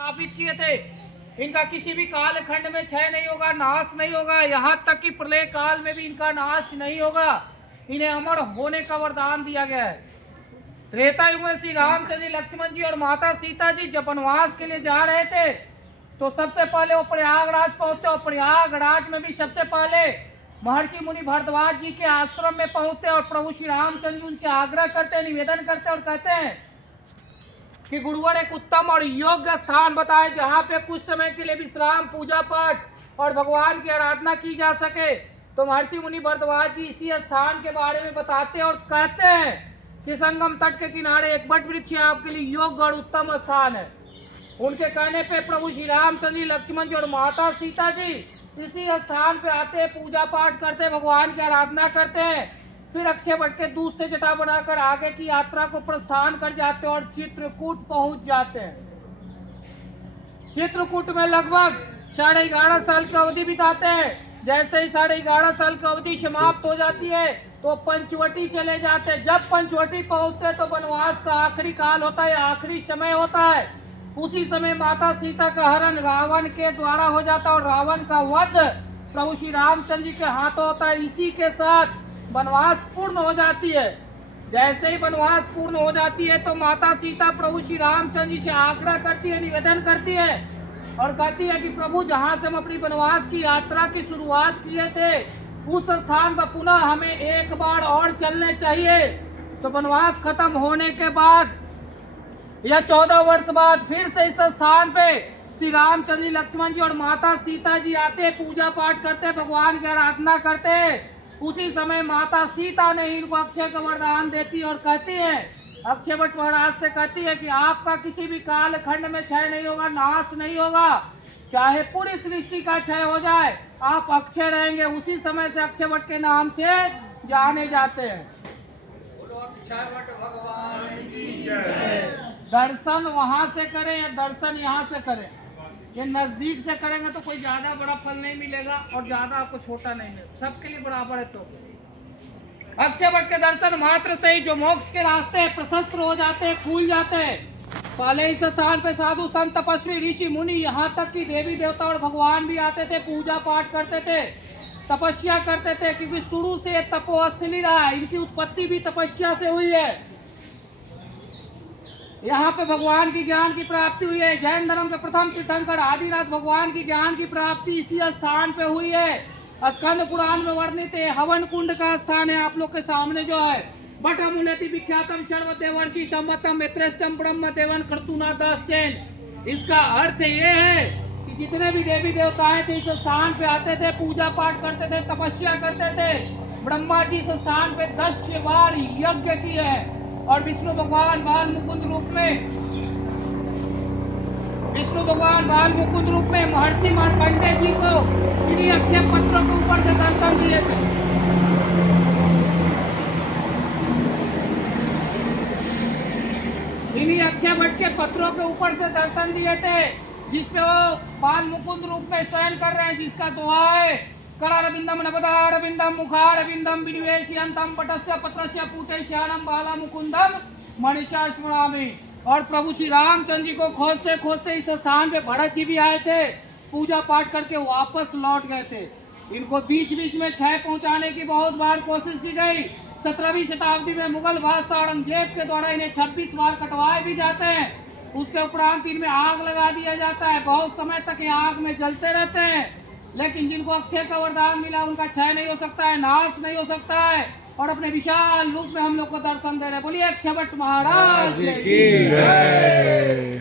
स्थापित किए थे। इनका किसी भी कालखंड में क्षय नहीं होगा, नाश नहीं होगा, यहाँ तक कि प्रलय काल में भी इनका नाश नहीं होगा। इन्हें अमर होने का वरदान दिया गया है। त्रेता युग में श्री रामचंद्र जी, लक्ष्मण जी और माता सीता जी जब वनवास के लिए जा रहे थे तो सबसे पहले वो प्रयागराज पहुंचते और प्रयागराज में भी सबसे पहले महर्षि मुनि भरद्वाज जी के आश्रम में पहुंचते और प्रभु श्री रामचंद्र जी उनसे आग्रह करते, निवेदन करते और कहते हैं कि गुरुवर एक उत्तम और योग्य स्थान बताए जहाँ पे कुछ समय के लिए विश्राम, पूजा पाठ और भगवान की आराधना की जा सके। तो महर्षि मुनि भरद्वाज जी इसी स्थान के बारे में बताते और कहते हैं कि संगम तट के किनारे एक बट वृक्ष आपके लिए योग्य और उत्तम स्थान है। उनके कहने पे प्रभु श्री रामचंद्र जी, लक्ष्मण जी और माता सीता जी इसी स्थान पे आते, पूजा पाठ करते, भगवान की आराधना करते हैं। फिर अक्षय वट के दूध से जटा बनाकर आगे की यात्रा को प्रस्थान कर जाते और चित्रकूट पहुंच जाते हैं। चित्रकूट में लगभग 11.5 साल की अवधि बिताते हैं। जैसे ही 11.5 साल की अवधि समाप्त हो जाती है तो पंचवटी चले जाते हैं। जब पंचवटी पहुंचते तो वनवास का आखिरी काल होता है, आखिरी समय होता है। उसी समय माता सीता का हरण रावण के द्वारा हो जाता है और रावण का वध प्रभु श्री रामचंद्र जी के हाथों होता है। इसी के साथ वनवास पूर्ण हो जाती है। जैसे ही वनवास पूर्ण हो जाती है तो माता सीता प्रभु श्री रामचंद्र जी से आग्रह करती है, निवेदन करती है और कहती है कि प्रभु, जहाँ से हम अपनी वनवास की यात्रा की शुरुआत किए थे उस स्थान पर पुनः हमें एक बार और चलने चाहिए। तो वनवास खत्म होने के बाद या 14 वर्ष बाद फिर से इस स्थान पे श्री रामचंद्र जी, लक्ष्मण जी और माता सीता जी आते, पूजा पाठ करते, भगवान की आराधना करते। उसी समय माता सीता ने इनको अक्षय का वरदान देती और कहती है, अक्षय वट महाराज से कहती है कि आपका किसी भी काल खंड में क्षय नहीं होगा, नाश नहीं होगा। चाहे पूरी सृष्टि का क्षय हो जाए, आप अक्षय रहेंगे। उसी समय से अक्षय वट के नाम से जाने जाते हैं। दर्शन वहां से करें या दर्शन यहाँ से करें, ये नजदीक से करेंगे तो कोई ज्यादा बड़ा फल नहीं मिलेगा और ज्यादा आपको छोटा नहीं मिलेगा, सबके लिए बराबर है। तो अक्षय वट के दर्शन मात्र से ही जो मोक्ष के रास्ते प्रशस्त हो जाते हैं, खुल जाते हैं। पहले इस स्थान पे साधु संत, तपस्वी, ऋषि मुनि, यहाँ तक कि देवी देवता और भगवान भी आते थे, पूजा पाठ करते थे, तपस्या करते थे, क्योंकि शुरू से तपोस्थली रहा है। इनकी उत्पत्ति भी तपस्या से हुई है। यहाँ पे भगवान की ज्ञान की प्राप्ति हुई है। जैन धर्म के प्रथम तीर्थंकर आदिनाथ भगवान की ज्ञान की प्राप्ति इसी स्थान पे हुई है। स्कंद पुराण में वर्णित है। हवन कुंड का स्थान है आप लोग के सामने जो है। बटमुलेति विख्यातम सर्वदेवर्षि सम्मतम मैत्रेष्टम ब्रह्म देवन कर्तुना दास्येन। इसका अर्थ ये है कि जितने भी देवी देवताएं थे इस स्थान पे आते थे, पूजा पाठ करते थे, तपस्या करते थे। ब्रह्मा जी इस स्थान पे 10 बार यज्ञ किए हैं और विष्णु भगवान बाल मुकुंद रूप में महर्षि मार्कंडेय जी को इन्हीं अक्षय पत्रों के ऊपर से दर्शन दिए थे। इन्हीं अक्षय वट के पत्रों के ऊपर से दर्शन दिए थे, जिसपे वो बाल मुकुंद रूप में शयन कर रहे हैं, जिसका दोहा है करारविंदम नवदारविंदम मुखारविंदम विनिवेशयंतम पटस्य पत्रस्य पूटेश्यानम बाला मुकुंदम मनीषा स्मरामि। और प्रभु श्री रामचंद्र जी को खोजते खोजते इस स्थान पे भरत जी भी आए थे, पूजा पाठ करके वापस लौट गए थे। इनको बीच बीच में क्षय पहुंचाने की बहुत बार कोशिश की गई। 17वीं शताब्दी में मुगल बादशाह औरंगजेब के द्वारा इन्हें 26 बार कटवाए भी जाते हैं। उसके उपरांत इनमें आग लगा दिया जाता है। बहुत समय तक ये आग में जलते रहते हैं। लेकिन जिनको अक्षय का वरदान मिला उनका क्षय नहीं हो सकता है, नाश नहीं हो सकता है और अपने विशाल रूप में हम लोग को दर्शन दे रहे हैं। बोलिए अक्षय वट महाराज की जय।